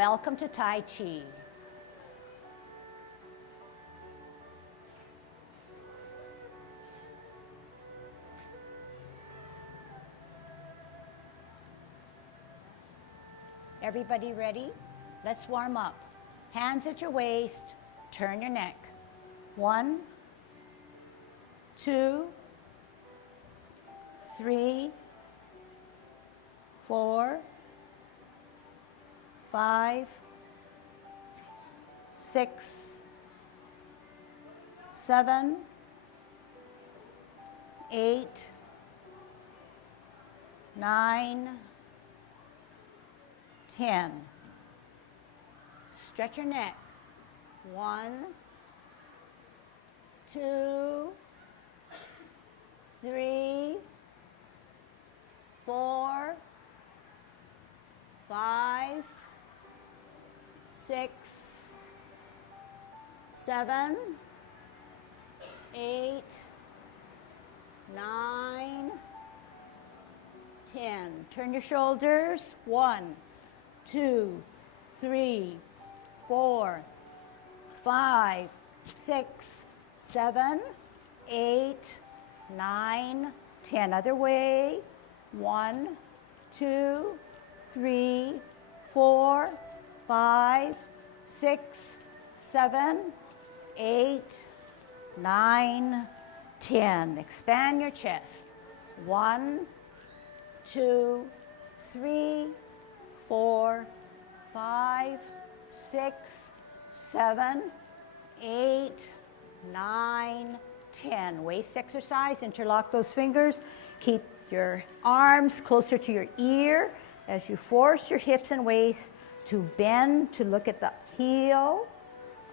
Welcome to Tai Chi. Everybody ready? Let's warm up. Hands at your waist, turn your neck. 1, 2, 3, 4, 5, 6, 7, 8, 9, 10. Stretch your neck. 1, 2, 3, 4, 5, 6, 7, 8, 9, 10. Turn your shoulders. 1, 2, 3, 4, 5, 6, 7, 8, 9, 10. Other way. 1, 2, 3, 4, 5, 6, 7, 8, 9, 10. Expand your chest. 1, 2, 3, 4, 5, 6, 7, 8, 9, 10. Waist exercise. Interlock those fingers. Keep your arms closer to your ear as you force your hips and waist to bend to look at the heel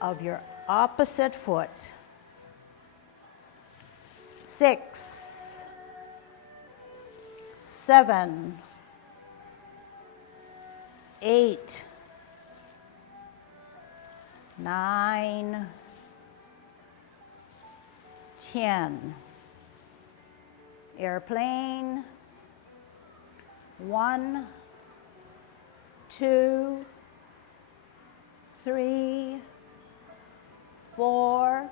of your opposite foot. 6, 7, 8, 9, 10. Airplane. 1, 2, 3, 4,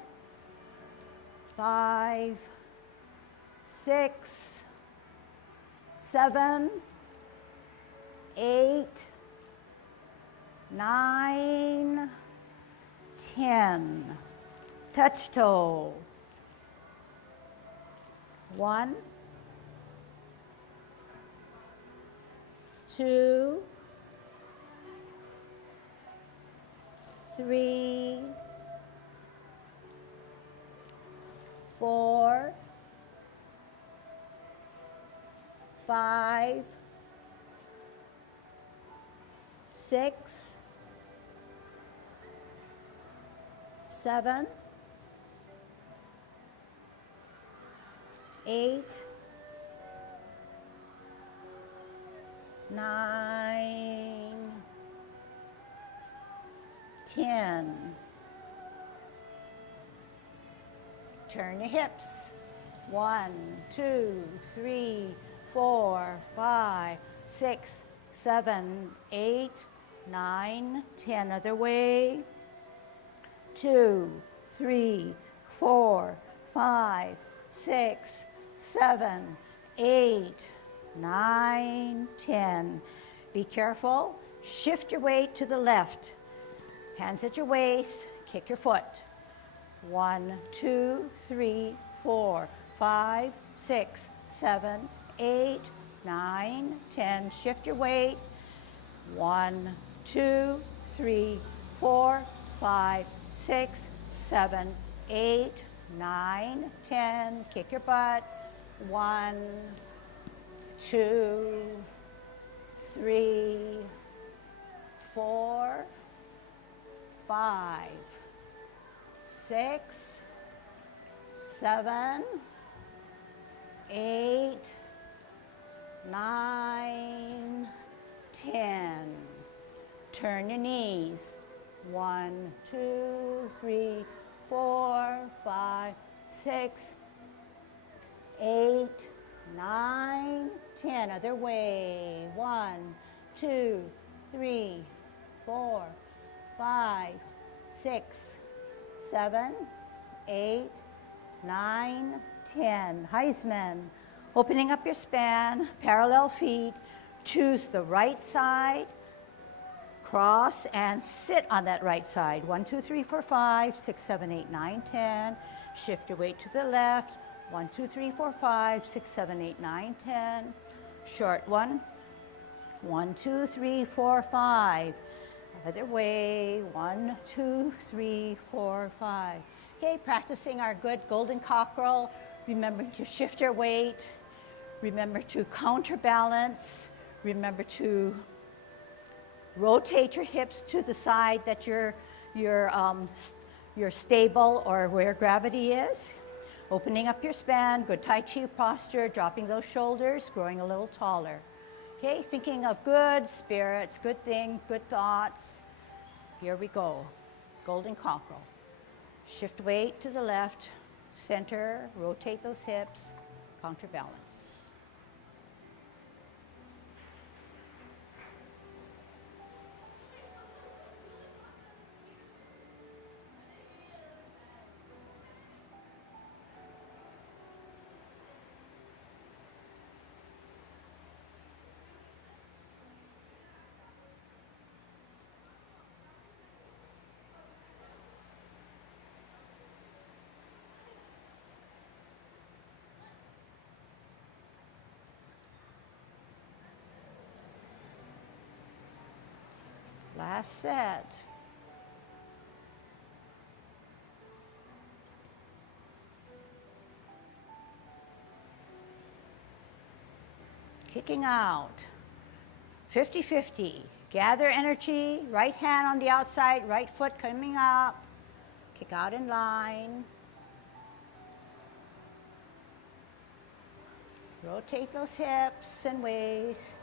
5, 6, 7, 8, 9, 10. Touch toe. 1, 2, 3, 4, 5, 6, 7, 8, 9, 10. Turn your hips. 1, 2, 3, 4, 5, 6, 7, 8, 9, 10. Other way. 2, 3, 4, 5, 6, 7, 8, 9, 10. Be careful. Shift your weight to the left. Hands at your waist. Kick your foot. 1, 2, 3, 4, 5, 6, 7, 8, 9, 10. Shift your weight. 1, 2, 3, 4, 5, 6, 7, 8, 9, 10. Kick your butt. 1, 2, 3, 4, 5, 6, 7, 8, 9, 10. Turn your knees. 1, 2, 3, 4, 5, 6, 8, 9, 10. Other way. 1, 2, 3, 4, 5, 6, 7, 8, 9, 10. Heisman. Opening up your span, parallel feet. Choose the right side. Cross and sit on that right side. 1, 2, 3, 4, 5, 6, 7, 8, 9, 10. Shift your weight to the left. 1, 2, 3, 4, 5, 6, 7, 8, 9, 10. Short one. 1, 2, 3, 4, 5. Other way. 1, 2, 3, 4, 5. Okay, practicing our good golden cockerel. Remember to shift your weight. Remember to counterbalance. Remember to rotate your hips to the side that you're stable or where gravity is. Opening up your span, good Tai Chi posture, dropping those shoulders, growing a little taller. Okay, thinking of good spirits, good things, good thoughts. Here we go. Golden cockerel. Shift weight to the left, center, rotate those hips, counterbalance. Last set. Kicking out. 50-50. Gather energy, right hand on the outside, right foot coming up. Kick out in line. Rotate those hips and waist.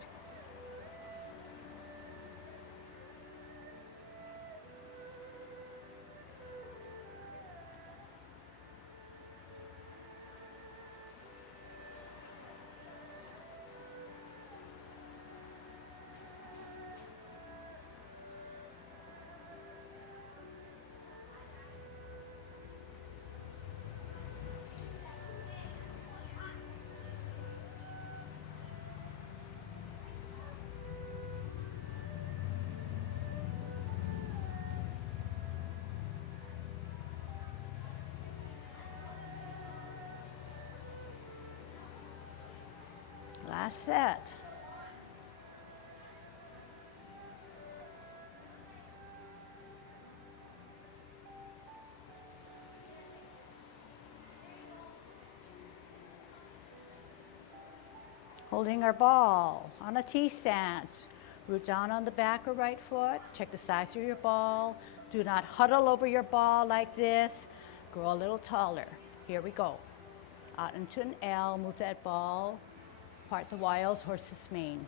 Last set. Holding our ball on a T stance. Root down on the back or right foot. Check the size of your ball. Do not huddle over your ball like this. Grow a little taller. Here we go. Out into an L. Move that ball. Part the wild horse's mane.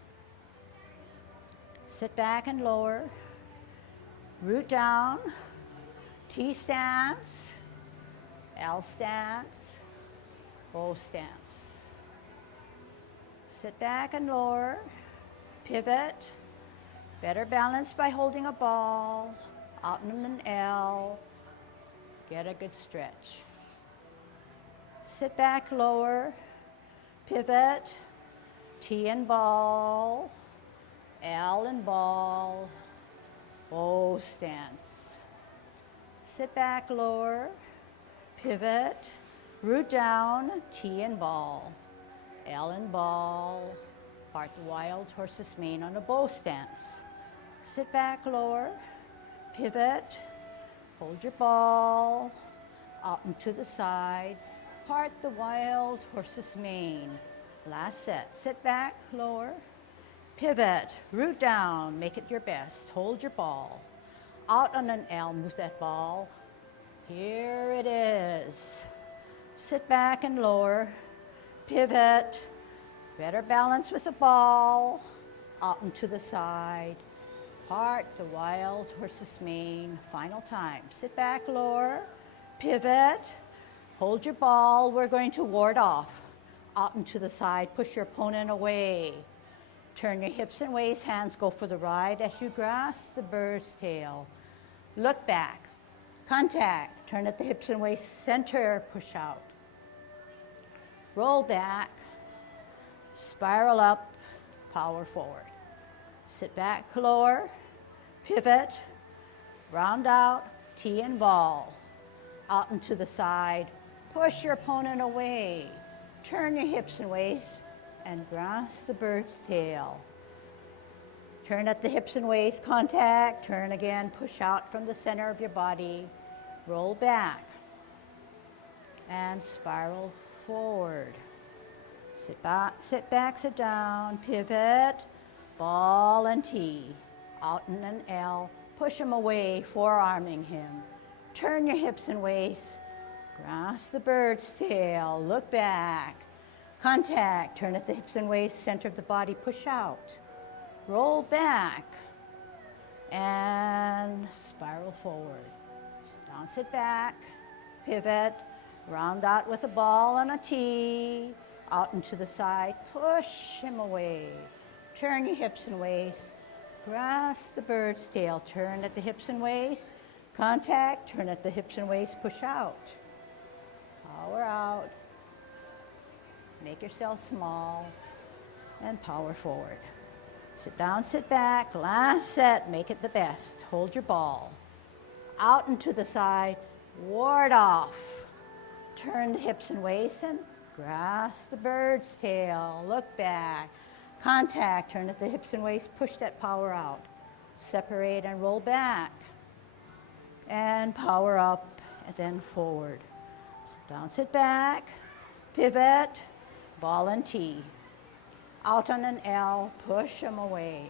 Sit back and lower. Root down. T stance. L stance. O stance. Sit back and lower. Pivot. Better balance by holding a ball. Out in an L. Get a good stretch. Sit back, lower. Pivot. T and ball. L and ball. O stance. Sit back, lower. Pivot. Root down. T and ball. L and ball. Part the wild horse's mane on a bow stance. Sit back, lower. Pivot. Hold your ball. Out and to the side. Part the wild horse's mane. Last set. Sit back, lower. Pivot. Root down. Make it your best. Hold your ball. Out on an L. Move that ball. Here it is. Sit back and lower. Pivot. Better balance with the ball. Out and to the side. Part the wild horse's mane. Final time. Sit back, lower. Pivot. Hold your ball. We're going to ward off. Out and to the side. Push your opponent away. Turn your hips and waist, hands go for the ride as you grasp the bird's tail. Look back, contact, turn at the hips and waist, center, push out. Roll back, spiral up, power forward. Sit back, lower, pivot, round out, T and ball. Out and to the side, push your opponent away. Turn your hips and waist and grasp the bird's tail. Turn at the hips and waist, contact, turn again, push out from the center of your body, roll back, and spiral forward. Sit back, sit down, pivot, ball and T, out in an L, push him away, forearming him. Turn your hips and waist, grasp the bird's tail, look back, contact, turn at the hips and waist, center of the body, push out. Roll back and spiral forward. Sit down, sit back, pivot, round out with a ball and a T, out and to the side, push him away. Turn your hips and waist, grasp the bird's tail, turn at the hips and waist, contact, turn at the hips and waist, push out. Power out, make yourself small, and power forward. Sit down, sit back, last set, make it the best. Hold your ball. Out and to the side, ward off. Turn the hips and waist and grasp the bird's tail. Look back. Contact, turn at the hips and waist, push that power out. Separate and roll back. And power up and then forward. Sit down, sit back, pivot, ball and T. Out on an L, push them away.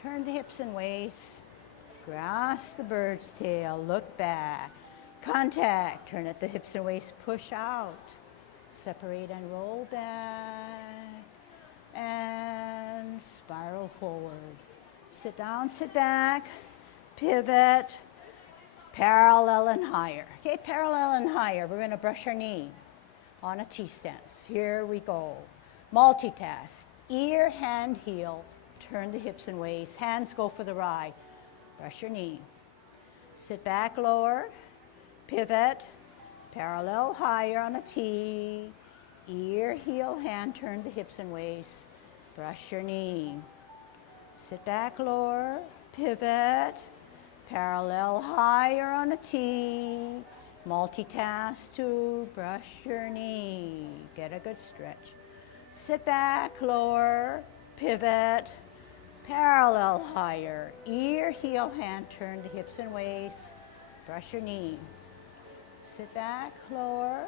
Turn the hips and waist, grasp the bird's tail, look back. Contact, turn at the hips and waist, push out. Separate and roll back. And spiral forward. Sit down, sit back, pivot, parallel and higher. Okay, parallel and higher. We're gonna brush our knee on a T-stance. Here we go. Multitask, ear, hand, heel, turn the hips and waist, hands go for the ride, brush your knee. Sit back, lower, pivot, parallel, higher on a T, ear, heel, hand, turn the hips and waist, brush your knee. Sit back, lower, pivot, parallel, higher on a T, multitask to brush your knee, get a good stretch. Sit back, lower, pivot, parallel, higher, ear, heel, hand, turn the hips and waist, brush your knee. Sit back, lower,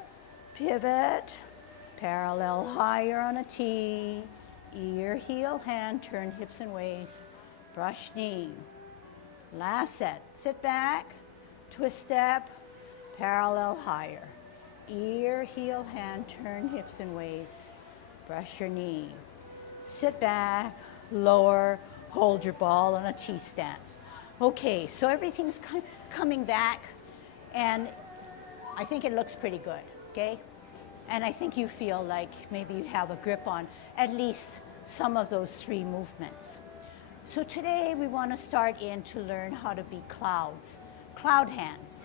pivot, parallel, higher on a T, ear, heel, hand, turn hips and waist, brush knee. Last set, sit back, twist step, parallel, higher, ear, heel, hand, turn hips and waist, brush your knee. Sit back, lower, hold your ball on a T-stance. Okay, so everything's coming back, and I think it looks pretty good, okay? And I think you feel like maybe you have a grip on at least some of those three movements. So today we want to start in to learn how to be clouds. Cloud hands,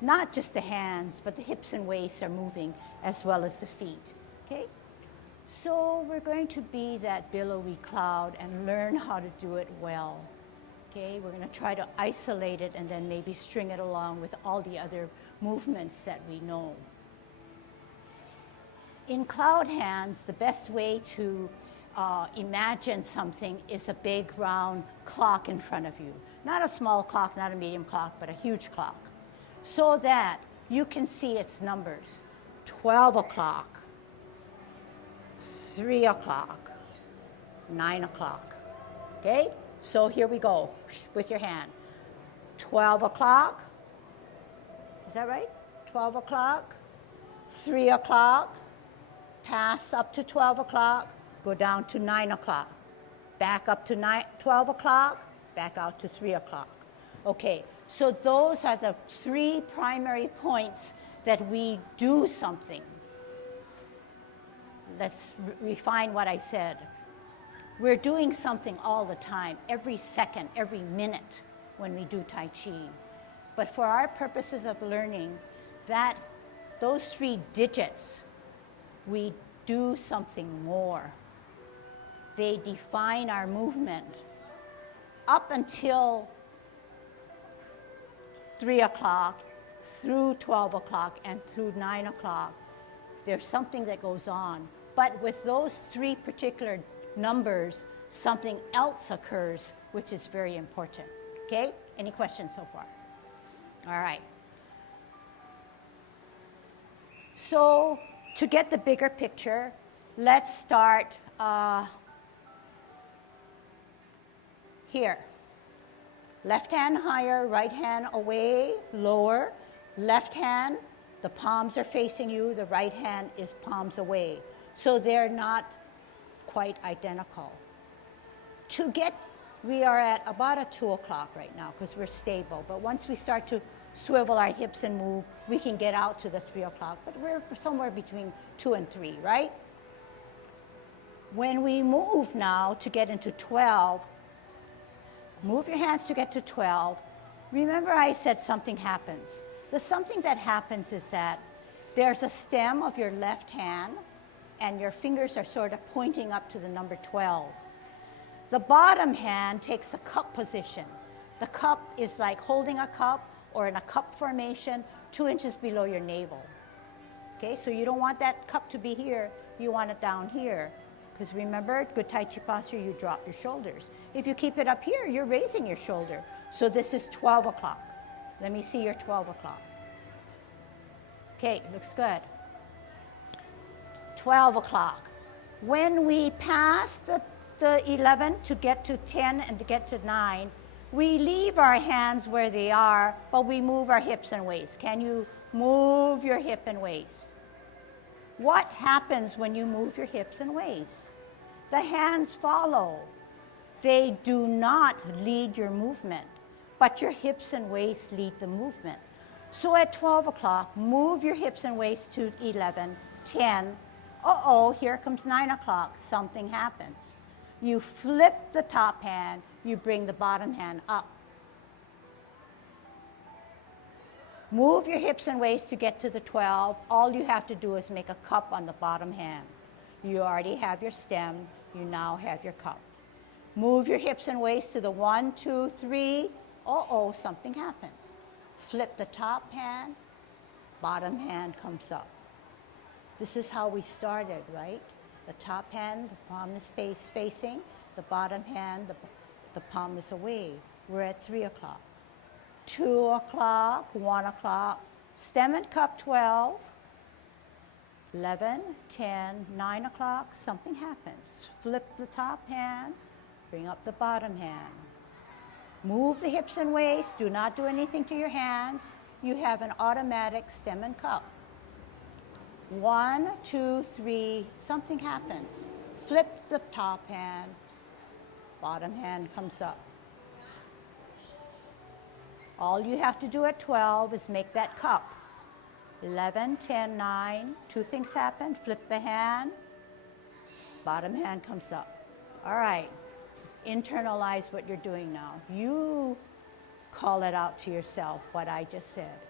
not just the hands, but the hips and waist are moving as well as the feet. Okay, so we're going to be that billowy cloud and learn how to do it well. Okay, we're going to try to isolate it and then maybe string it along with all the other movements that we know. In cloud hands, the best way to imagine something is a big round clock in front of you. Not a small clock, not a medium clock, but a huge clock. So that you can see its numbers. 12 o'clock. 3 o'clock, 9 o'clock, okay? So here we go with your hand. 12 o'clock, is that right? 12 o'clock, 3 o'clock, pass up to 12 o'clock, go down to 9 o'clock, back up to 12 o'clock, back out to 3 o'clock. Okay, so those are the three primary points that we do something. Let's refine what I said. We're doing something all the time, every second, every minute when we do Tai Chi. But for our purposes of learning, those 3 digits, we do something more. They define our movement. Up until 3 o'clock, through 12 o'clock, and through 9 o'clock, there's something that goes on. But with those 3 particular numbers, something else occurs, which is very important. Okay? Any questions so far? All right. So to get the bigger picture, let's start here. Left hand higher, right hand away, lower. Left hand, the palms are facing you, the right hand is palms away. So they're not quite identical. We are at about a 2 o'clock right now because we're stable, but once we start to swivel our hips and move, we can get out to the 3 o'clock, but we're somewhere between 2 and 3, right? When we move now to get into 12, move your hands to get to 12. Remember I said something happens. The something that happens is that there's a stem of your left hand and your fingers are sort of pointing up to the number 12. The bottom hand takes a cup position. The cup is like holding a cup or in a cup formation 2 inches below your navel. Okay, so you don't want that cup to be here, you want it down here. Because remember, good Tai Chi posture, you drop your shoulders. If you keep it up here, you're raising your shoulder. So this is 12 o'clock. Let me see your 12 o'clock. Okay, looks good. 12 o'clock. When we pass the 11 to get to 10 and to get to 9, we leave our hands where they are, but we move our hips and waist. Can you move your hip and waist? What happens when you move your hips and waist? The hands follow. They do not lead your movement, but your hips and waist lead the movement. So at 12 o'clock, move your hips and waist to 11, 10. Uh-oh, here comes 9 o'clock. Something happens. You flip the top hand, you bring the bottom hand up. Move your hips and waist to get to the 12. All you have to do is make a cup on the bottom hand. You already have your stem. You now have your cup. Move your hips and waist to the 1, 2, 3. Uh-oh, something happens. Flip the top hand, bottom hand comes up. This is how we started, right? The top hand, the palm is facing. The bottom hand, the palm is away. We're at 3 o'clock. 2 o'clock, 1 o'clock, stem and cup 12, 11, 10, 9 o'clock, something happens. Flip the top hand, bring up the bottom hand. Move the hips and waist, do not do anything to your hands. You have an automatic stem and cup. 1, 2, 3, something happens. Flip the top hand, bottom hand comes up. All you have to do at 12 is make that cup. 11, 10, 9, 2 things happen. Flip the hand, bottom hand comes up. All right, internalize what you're doing now. You call it out to yourself, what I just said.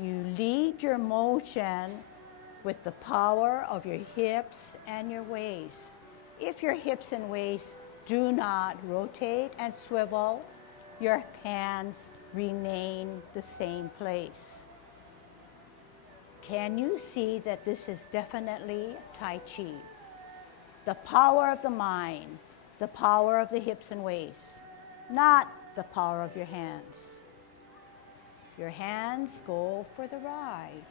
You lead your motion with the power of your hips and your waist. If your hips and waist do not rotate and swivel, your hands remain the same place. Can you see that this is definitely Tai Chi? The power of the mind, the power of the hips and waist, not the power of your hands. Your hands go for the ride.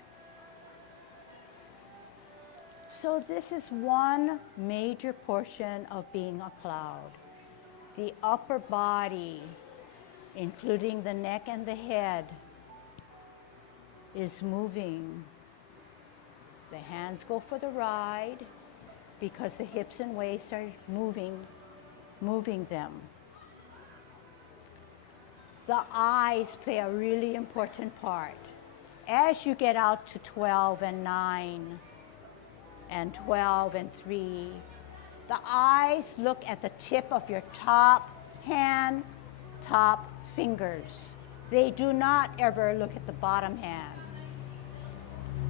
So this is one major portion of being a cloud. The upper body, including the neck and the head, is moving. The hands go for the ride because the hips and waist are moving them. The eyes play a really important part. As you get out to 12 and 9 and 12 and 3, The eyes look at the tip of your top hand, top fingers. They do not ever look at the bottom hand.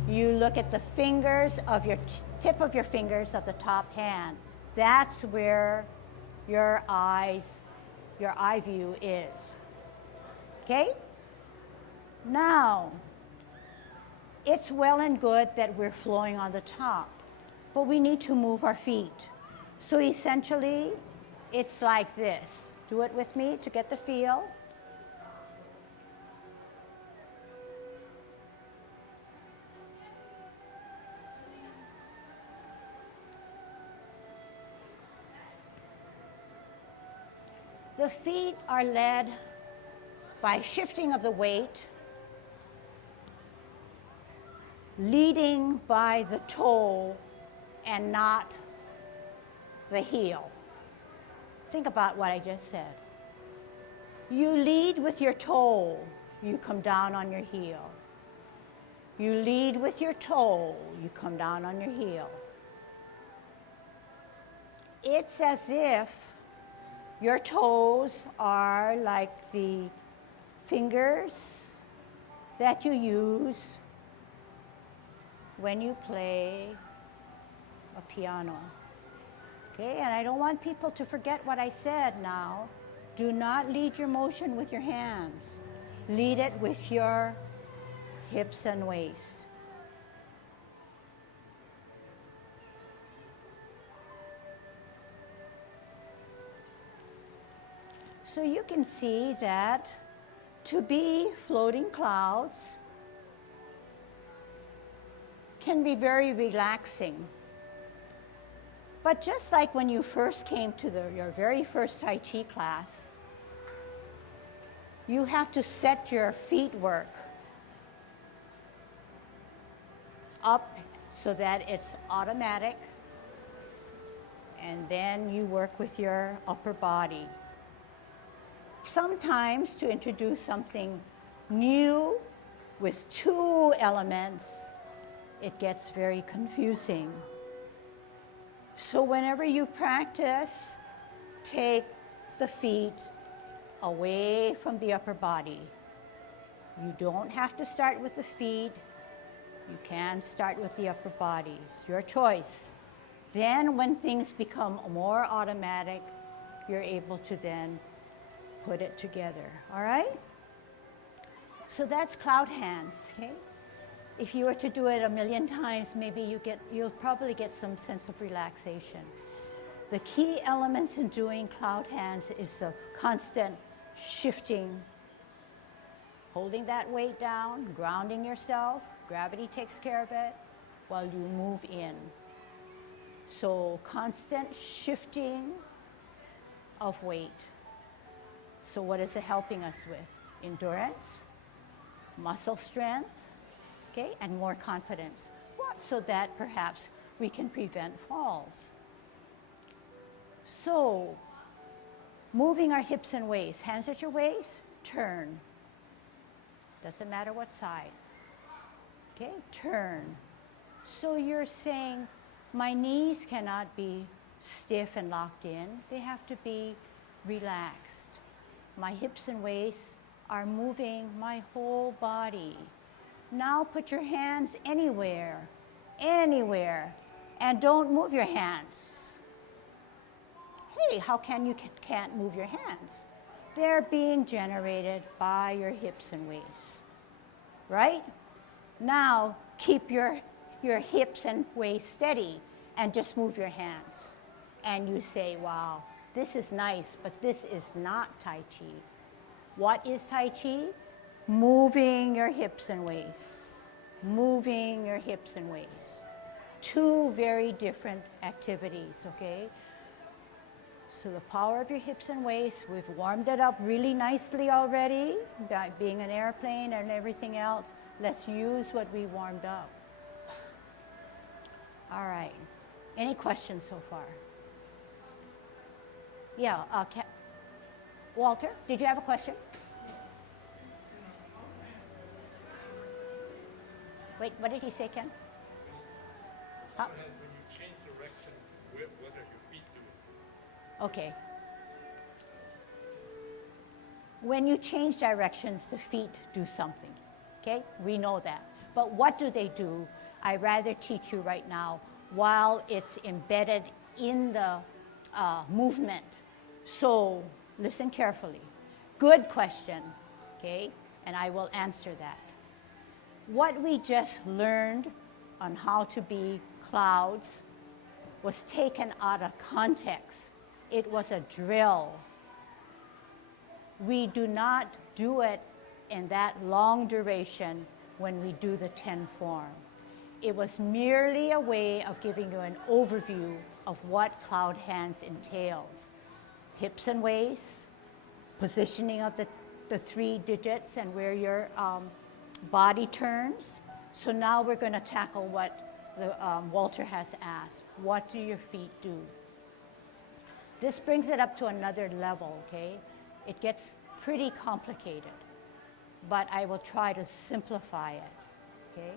You look at the fingers of your tip of your fingers of the top hand. That's where your eye view is. Okay? Now, it's well and good that we're flowing on the top, but we need to move our feet. So essentially, it's like this. Do it with me to get the feel. The feet are led by shifting of the weight, leading by the toe and not the heel. Think about what I just said. You lead with your toe, you come down on your heel. You lead with your toe, you come down on your heel. It's as if your toes are like the fingers that you use when you play a piano. Okay, and I don't want people to forget what I said now. Do not lead your motion with your hands. Lead it with your hips and waist. So you can see that to be floating clouds can be very relaxing. But just like when you first came to your very first Tai Chi class, you have to set your feet work up so that it's automatic, and then you work with your upper body. Sometimes to introduce something new with two elements, it gets very confusing. So whenever you practice, take the feet away from the upper body. You don't have to start with the feet. You can start with the upper body. It's your choice. Then when things become more automatic, you're able to then put it together, all right? So that's cloud hands, okay? If you were to do it a million times, maybe you'll probably get some sense of relaxation. The key elements in doing cloud hands is the constant shifting, holding that weight down, grounding yourself. Gravity takes care of it while you move in. So constant shifting of weight. So what is it helping us with? Endurance, muscle strength, okay, and more confidence, so that perhaps we can prevent falls. So, moving our hips and waist, hands at your waist, turn. Doesn't matter what side. Okay, turn. So you're saying, my knees cannot be stiff and locked in. They have to be relaxed. My hips and waist are moving my whole body. Now put your hands anywhere, anywhere, and don't move your hands. Hey, how can you can't move your hands? They're being generated by your hips and waist, right? Now keep your hips and waist steady and just move your hands. And you say, wow, this is nice, but this is not Tai Chi. What is Tai Chi? Moving your hips and waist. Moving your hips and waist. Two very different activities, okay? So the power of your hips and waist, we've warmed it up really nicely already, by being an airplane and everything else. Let's use what we warmed up. All right. Any questions so far? Yeah, Walter, did you have a question? Wait, what did he say, Ken? When you change direction, whether your feet Okay. When you change directions, the feet do something, okay? We know that. But what do they do? I'd rather teach you right now while it's embedded in the movement. So listen carefully. Good question, okay? And I will answer that. What we just learned on how to be clouds was taken out of context. It was a drill. We do not do it in that long duration when we do the 10 form. It was merely a way of giving you an overview of what cloud hands entails. Hips and waists, positioning of the 3 digits and where your body turns. So now we're going to tackle what Walter has asked. What do your feet do? This brings it up to another level, okay? It gets pretty complicated, but I will try to simplify it, okay?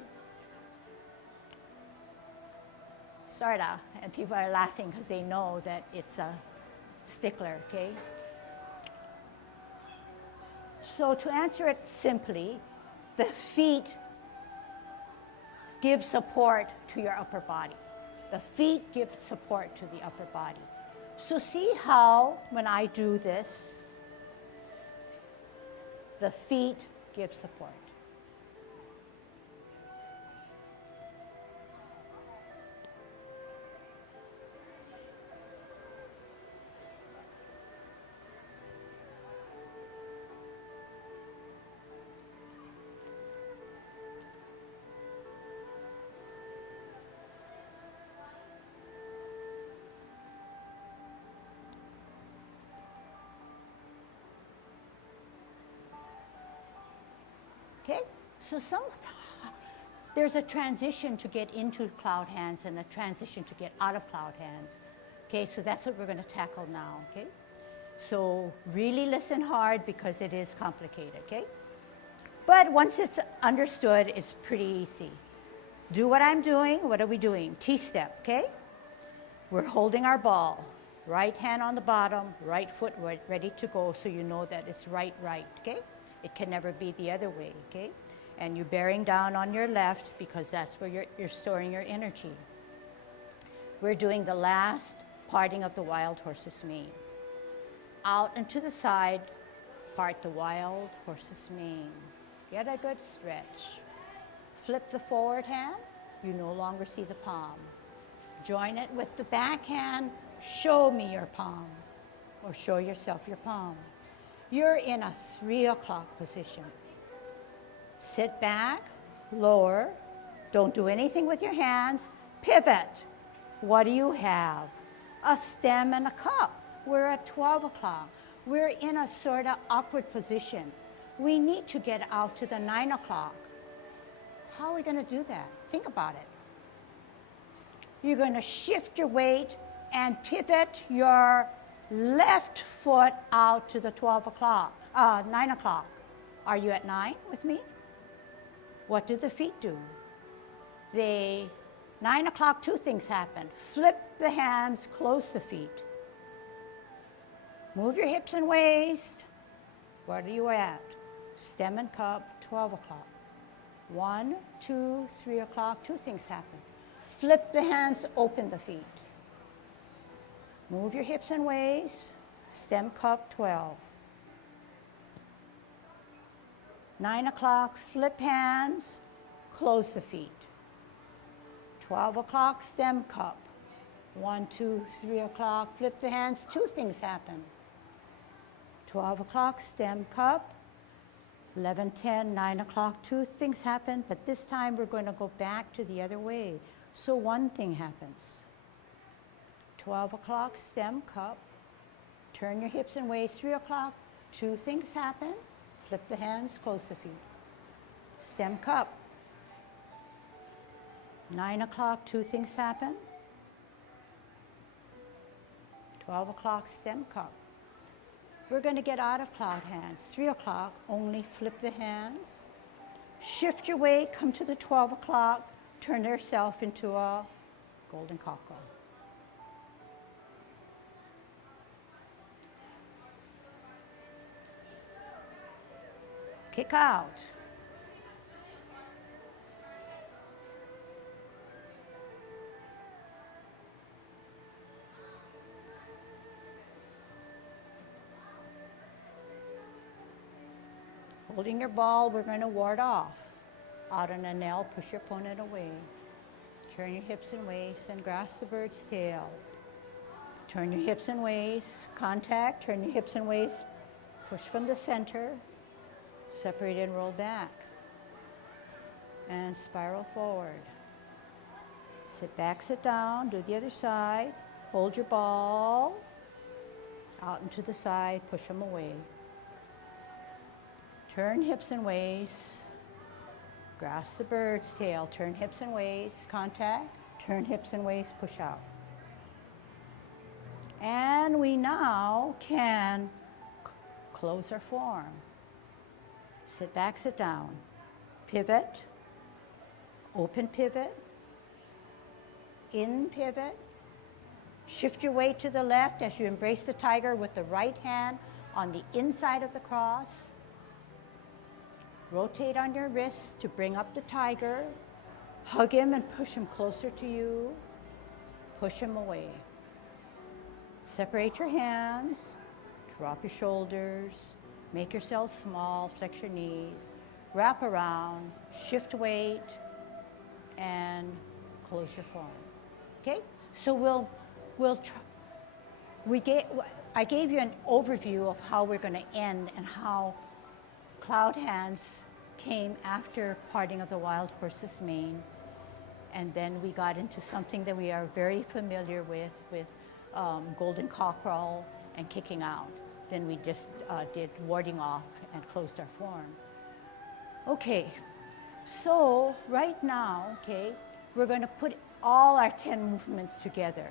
Sorta, and people are laughing because they know that it's a stickler, okay? So to answer it simply, the feet give support to your upper body. The feet give support to the upper body. So see how when I do this, the feet give support. Okay, so there's a transition to get into cloud hands and a transition to get out of cloud hands. Okay, so that's what we're going to tackle now, okay? So really listen hard because it is complicated, okay? But once it's understood, it's pretty easy. Do what I'm doing. What are we doing? T-step, okay? We're holding our ball. Right hand on the bottom, right foot ready to go so you know that it's right, okay? It can never be the other way, okay? And you're bearing down on your left because that's where you're storing your energy. We're doing the last parting of the wild horse's mane. Out and to the side, part the wild horse's mane. Get a good stretch. Flip the forward hand, you no longer see the palm. Join it with the back hand, show me your palm, or show yourself your palm. You're in a 3 o'clock position. Sit back, lower, don't do anything with your hands, pivot. What do you have? A stem and a cup. We're at 12 o'clock. We're in a sort of awkward position. We need to get out to the 9 o'clock. How are we going to do that? Think about it. You're going to shift your weight and pivot your left foot out to the 9 o'clock. Are you at 9 with me? What do the feet do? 9 o'clock, 2 things happen. Flip the hands, close the feet. Move your hips and waist. What are you at? Stem and cup, 12 o'clock. 1, 2, 3 o'clock, 2 things happen. Flip the hands, open the feet. Move your hips and waist, stem cup 12. 9 o'clock, flip hands, close the feet. 12 o'clock, stem cup. 1, 2, 3 o'clock, flip the hands, 2 things happen. 12 o'clock, stem cup. 11, 10, 9 o'clock, 2 things happen, but this time we're going to go back to the other way. So 1 thing happens. 12 o'clock, stem cup. Turn your hips and waist, 3 o'clock, 2 things happen. Flip the hands, close the feet. Stem cup. 9 o'clock, 2 things happen. 12 o'clock, stem cup. We're going to get out of cloud hands. 3 o'clock, only flip the hands. Shift your weight, come to the 12 o'clock, turn yourself into a golden cockle. Kick out. Holding your ball, we're going to ward off. Out on an L, push your opponent away. Turn your hips and waist and grasp the bird's tail. Turn your hips and waist, contact, turn your hips and waist, push from the center, separate and roll back. And spiral forward. Sit back, sit down, do the other side. Hold your ball, out and to the side, push them away. Turn hips and waist, grasp the bird's tail, turn hips and waist, contact, turn hips and waist, push out. And we now can close our form. Sit back, sit down, pivot, open pivot, in pivot, shift your weight to the left as you embrace the tiger with the right hand on the inside of the cross. Rotate on your wrist to bring up the tiger. Hug him and push him closer to you. Push him away. Separate your hands. Drop your shoulders. Make yourself small. Flex your knees. Wrap around. Shift weight. And close your form. Okay? So I gave you an overview of how we're going to end and how cloud hands came after parting of the wild horse's mane, and then we got into something that we are very familiar with golden cockerel and kicking out. Then we just did warding off and closed our form. Okay, so right now, okay, we're going to put all our 10 movements together.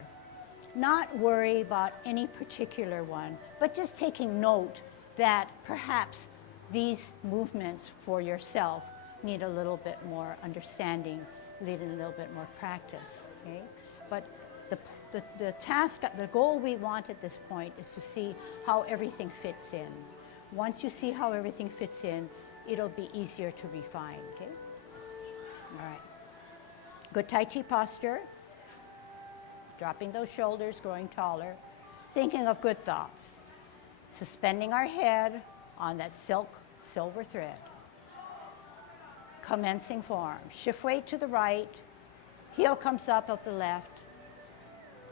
Not worry about any particular one, but just taking note that perhaps these movements for yourself need a little bit more understanding, need a little bit more practice, okay? But the task, the goal we want at this point is to see how everything fits in. Once you see how everything fits in, it'll be easier to refine, okay? All right. Good Tai Chi posture. Dropping those shoulders, growing taller. Thinking of good thoughts. Suspending our head on that silver thread. Commencing form. Shift weight to the right. Heel comes up of the left.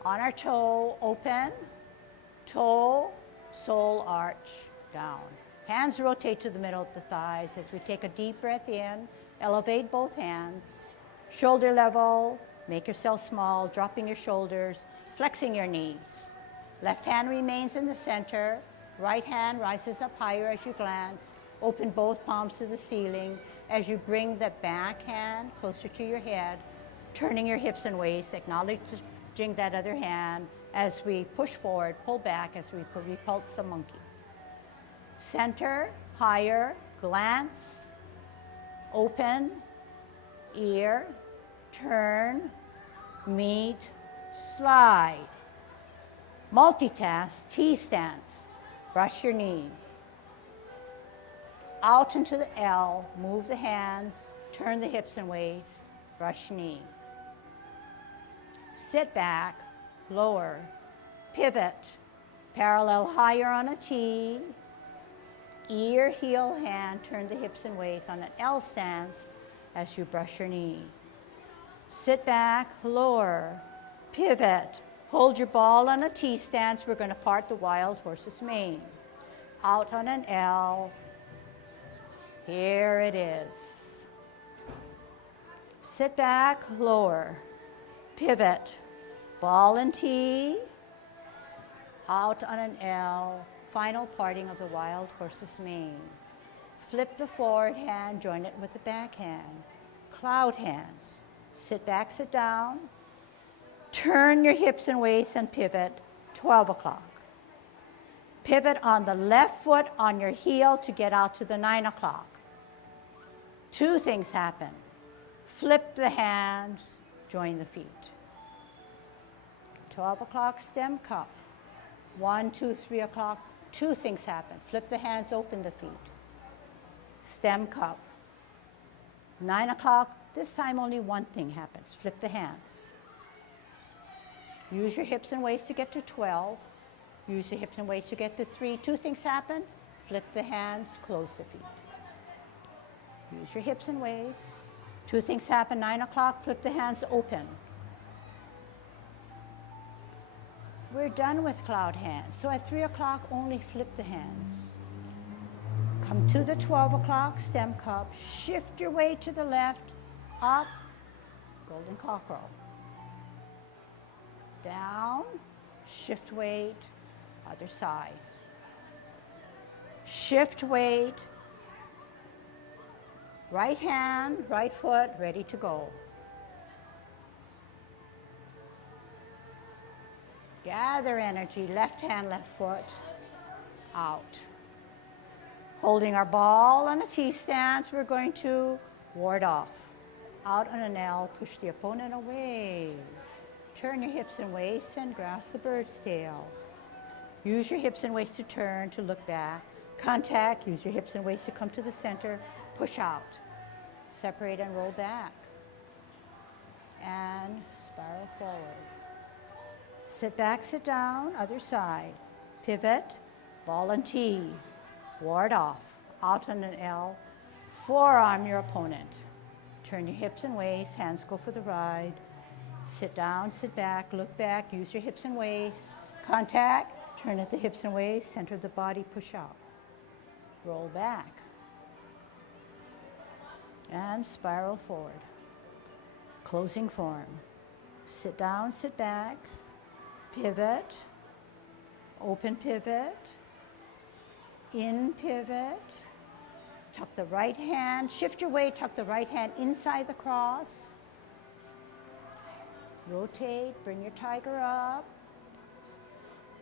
On our toe, open. Toe, sole arch, down. Hands rotate to the middle of the thighs as we take a deep breath in. Elevate both hands. Shoulder level. Make yourself small, dropping your shoulders, flexing your knees. Left hand remains in the center. Right hand rises up higher as you glance. Open both palms to the ceiling as you bring the back hand closer to your head, turning your hips and waist, acknowledging that other hand as we push forward, pull back as we repulse the monkey. Center, higher, glance, open, ear, turn, meet, slide. Multitask, T stance. Brush your knee. Out into the L, move the hands, turn the hips and waist, brush knee. Sit back, lower, pivot, parallel higher on a T, ear, heel, hand, turn the hips and waist on an L stance as you brush your knee. Sit back, lower, pivot, hold your ball on a T stance. We're going to part the wild horse's mane. Out on an L. Here it is. Sit back, lower, pivot, ball and T. Out on an L. Final parting of the wild horse's mane. Flip the forward hand, join it with the back hand. Cloud hands. Sit back, sit down. Turn your hips and waist and pivot, 12 o'clock. Pivot on the left foot on your heel to get out to the 9 o'clock. Two things happen. Flip the hands, join the feet. 12 o'clock, stem cup. 1, 2, 3 o'clock, two things happen. Flip the hands, open the feet. stem cup. 9 o'clock, this time only one thing happens. Flip the hands. Use your hips and waists to get to 12. Use your hips and waists to get to 3. 2 things happen. Flip the hands, close the feet. Use your hips and waists. 2 things happen. 9 o'clock, flip the hands, open. We're done with cloud hands. So at 3 o'clock, only flip the hands. Come to the 12 o'clock stem cup. Shift your weight to the left, up, golden cockerel. Down, shift weight, other side. Shift weight, right hand, right foot, ready to go. Gather energy, left hand, left foot, out. Holding our ball on a T-stance, we're going to ward off. Out on an L, push the opponent away. Turn your hips and waists and grasp the bird's tail. Use your hips and waists to turn, to look back. Contact, use your hips and waists to come to the center. Push out. Separate and roll back. And spiral forward. Sit back, sit down, other side. Pivot, ball and T. Ward off, out on an L. Forearm your opponent. Turn your hips and waists, hands go for the ride. Sit down, sit back, look back, use your hips and waists. Contact, turn at the hips and waists, center the body, push out. Roll back. And spiral forward. Closing form. Sit down, sit back, pivot, open pivot, in pivot, tuck the right hand, shift your weight, tuck the right hand inside the cross. Rotate, bring your tiger up,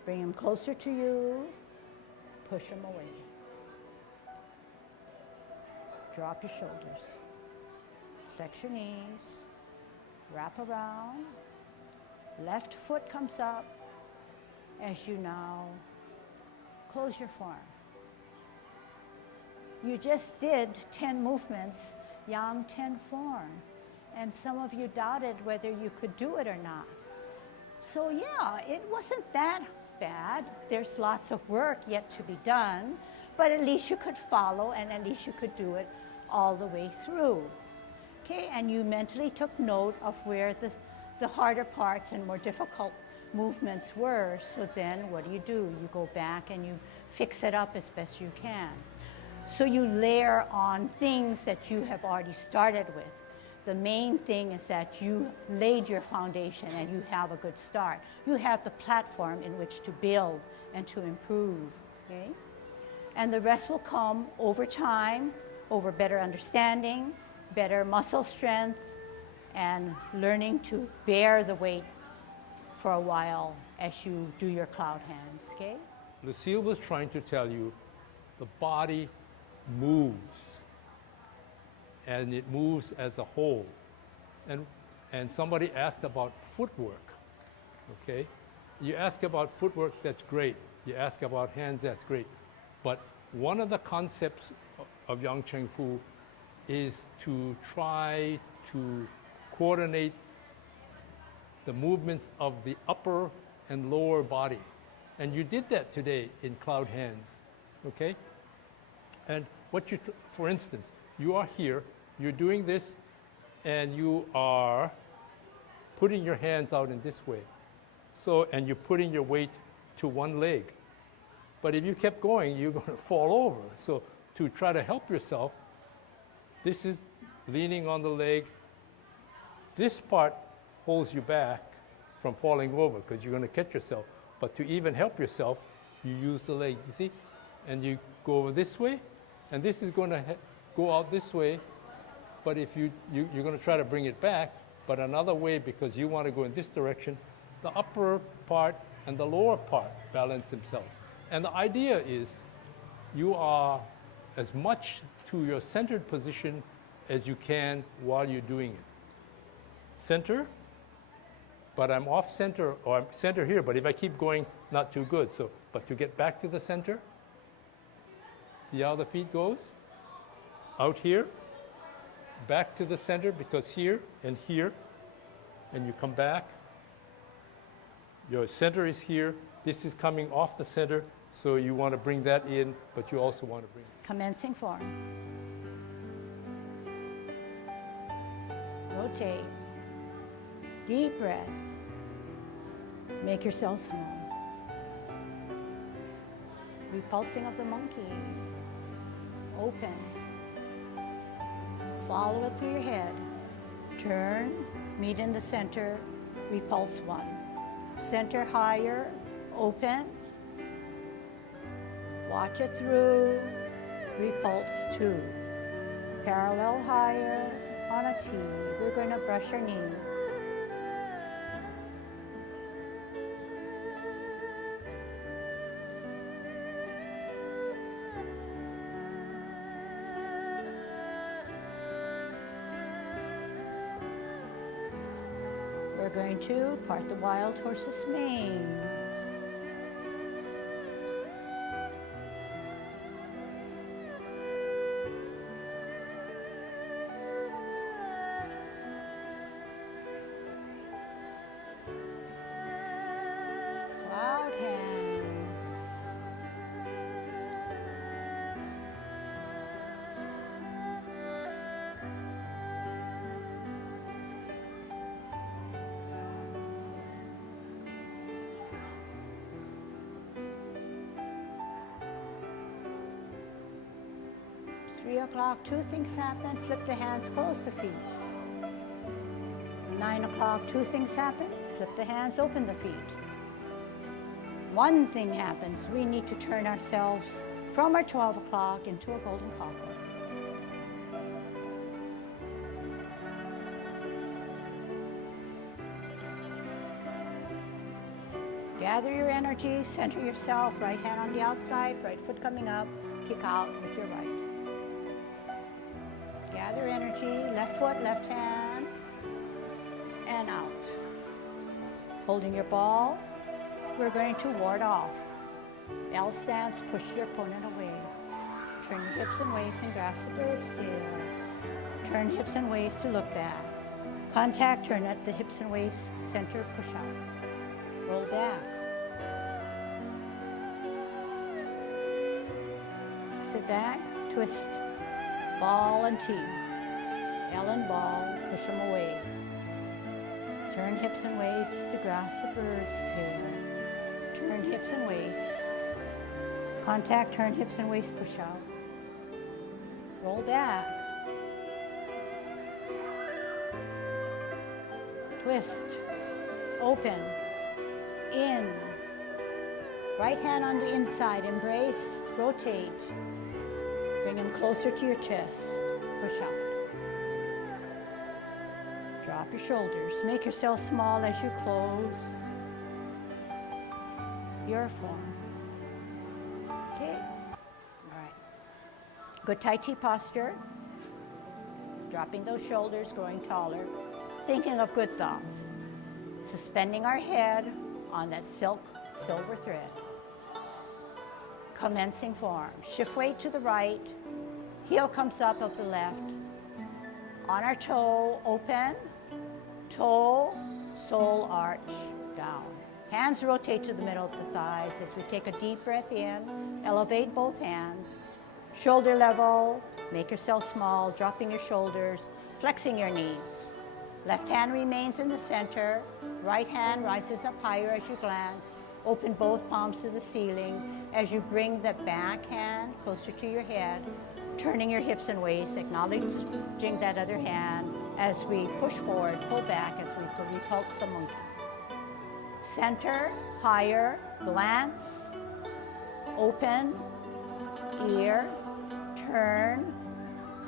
bring him closer to you, push him away. Drop your shoulders, flex your knees, wrap around, left foot comes up as you now close your form. You just did 10 movements, yang 10 form, and some of you doubted whether you could do it or not. So yeah, it wasn't that bad. There's lots of work yet to be done, but at least you could follow and at least you could do it all the way through. Okay, and you mentally took note of where the harder parts and more difficult movements were, so then what do? You go back and you fix it up as best you can. So you layer on things that you have already started with. The main thing is that you laid your foundation and you have a good start. You have the platform in which to build and to improve, okay? And the rest will come over time, over better understanding, better muscle strength, and learning to bear the weight for a while as you do your cloud hands, okay? Lucille was trying to tell you the body moves, and it moves as a whole. And somebody asked about footwork, okay? You ask about footwork, that's great. You ask about hands, that's great. But one of the concepts of Yang Cheng Fu is to try to coordinate the movements of the upper and lower body. And you did that today in cloud hands, okay? And what you, for instance, you are here, you're doing this, and you are putting your hands out in this way. So, and you're putting your weight to one leg. But if you kept going, you're going to fall over. So to try to help yourself, this is leaning on the leg. This part holds you back from falling over because you're going to catch yourself. But to even help yourself, you use the leg, you see? And you go over this way, and this is going to go out this way. But if you're going to try to bring it back, but another way because you want to go in this direction, the upper part and the lower part balance themselves. And the idea is you are as much to your centered position as you can while you're doing it. Center, but I'm off center, or I'm center here, but if I keep going, not too good. So, but to get back to the center, see how the feet goes? out here, back to the center, because here, and you come back. Your center is here. This is coming off the center, so you want to bring that in, but you also want to bring it. Commencing form. Rotate. Deep breath. Make yourself small. Repulsing of the monkey. Open. Follow it through your head. Turn, meet in the center, repulse 1. Center higher, open. Watch it through, repulse 2. Parallel higher on a T. We're going to brush our knee. We're going to part the wild horse's mane. Cloud hands. Three o'clock, 2 things happen. Flip the hands, close the feet. 9 o'clock, 2 things happen. Flip the hands, open the feet. 1 thing happens. We need to turn ourselves from our 12 o'clock into a golden cockle. Gather your energy, center yourself, right hand on the outside, right foot coming up, kick out with your right. Gather energy, left foot, left hand, and out. Holding your ball, we're going to ward off. L stance, push your opponent away. Turn your hips and waist and grasp the bird's tail. Turn hips and waist to look back. Contact, turn at the hips and waist, center, push out. Roll back. Sit back, twist. Ball and T. L and ball, push them away. Turn hips and waist to grasp the bird's tail. Turn hips and waist. Contact, turn hips and waist, push out. Roll back. Twist. Open. In. Right hand on the inside, embrace, rotate. Bring them closer to your chest. Push out. Drop your shoulders. Make yourself small as you close your form. Okay. All right. Good Tai Chi posture. Dropping those shoulders, growing taller. Thinking of good thoughts. Suspending our head on that silk silver thread. Commencing form. Shift weight to the right. Heel comes up of the left. On our toe, open. Toe, sole arch, down. Hands rotate to the middle of the thighs as we take a deep breath in. Elevate both hands. Shoulder level. Make yourself small, dropping your shoulders, flexing your knees. Left hand remains in the center. Right hand rises up higher as you glance. Open both palms to the ceiling as you bring the back hand closer to your head, turning your hips and waist, acknowledging that other hand as we push forward, pull back as we repulse the monkey. Center, higher, glance, open, ear, turn,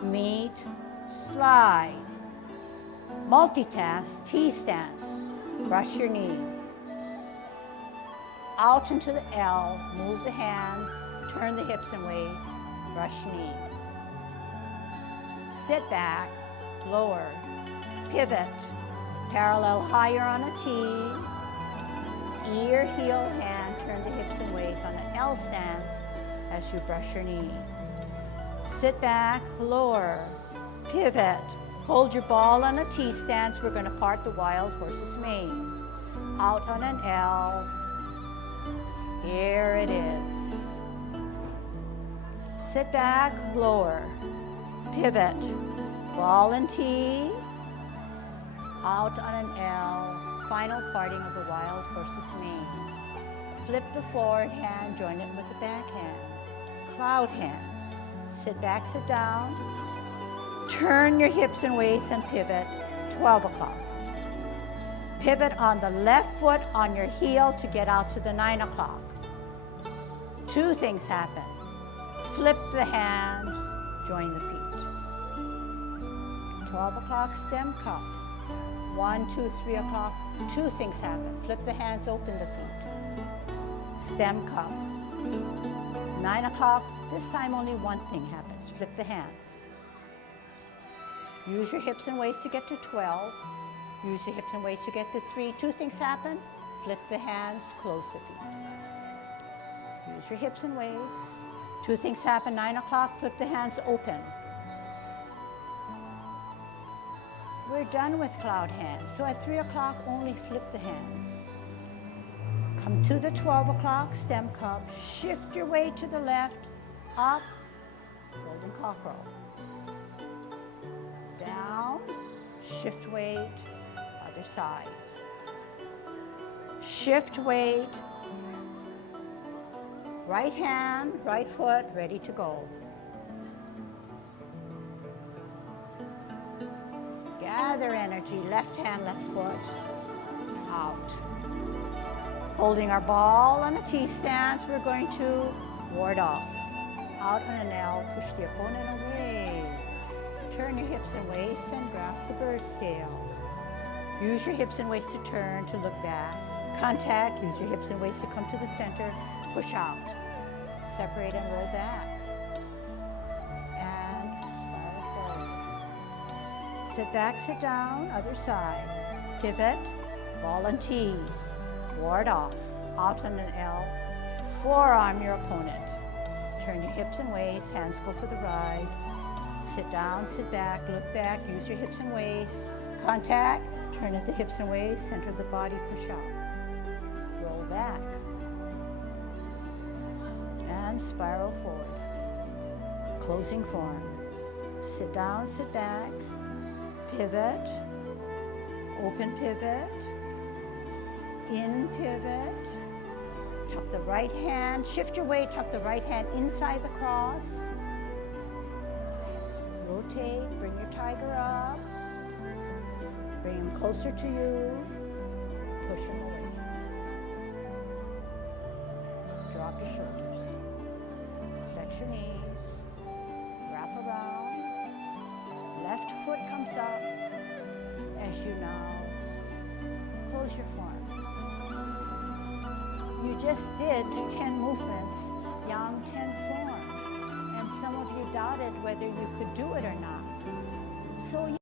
meet, slide. Multitask, T stance, brush your knee. Out into the L, move the hands, turn the hips and waist, brush knee. Sit back, lower, pivot, parallel higher on a T, ear, heel, hand, turn the hips and waist on an L stance as you brush your knee. Sit back, lower, pivot. Hold your ball on a T stance. We're going to part the wild horse's mane. Out on an L. Here it is. Sit back, lower, pivot. Ball and T. Out on an L. Final parting of the wild horse's mane. Flip the forward hand, join it with the back hand. Cloud hands. Sit back, sit down. Turn your hips and waist and pivot, 12 o'clock. Pivot on the left foot on your heel to get out to the 9 o'clock. Two things happen. Flip the hands, join the feet. 12 o'clock, stem cup. 1, 2, 3 o'clock, two things happen. Flip the hands, open the feet. Stem cup. 9 o'clock, this time only one thing happens. Flip the hands. Use your hips and waist to get to 12. Use your hips and waist to get to 3. Two things happen. Flip the hands, close the feet. Use your hips and waist. Two things happen. 9 o'clock, flip the hands, open. We're done with cloud hands. So at 3 o'clock, only flip the hands. Come to the 12 o'clock, stem cup. Shift your weight to the left, up, golden cockerel. Down, shift weight, other side. Shift weight, right hand, right foot, ready to go. Gather energy, left hand, left foot, out. Holding our ball on a T stance, we're going to ward off. Out on an L, push the opponent away. Turn your hips and waist and grasp the bird's tail. Use your hips and waist to turn, to look back. Contact, use your hips and waist to come to the center, push out. Separate and roll back. And spiral forward. Sit back, sit down, other side. Pivot, ball and T. Ward off, out on an L. Forearm your opponent. Turn your hips and waist, hands go for the ride. Sit down, sit back, look back, use your hips and waist. Contact, turn at the hips and waist, center of the body, push out. Roll back. And spiral forward. Closing form. Sit down, sit back, pivot, open pivot, in pivot, tuck the right hand, shift your weight, tuck the right hand inside the cross. Rotate, bring your tiger up, bring him closer to you, push him away. Drop your shoulders, flex your knees, wrap around, left foot comes up, as you now close your form. You just did 10 movements, yang 10 form, and some of you doubted whether you could do it or not. So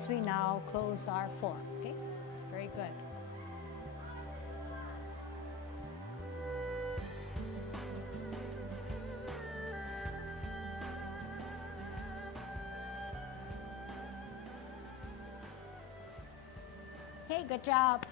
as we now close our form. Okay, very good. Hey, good job.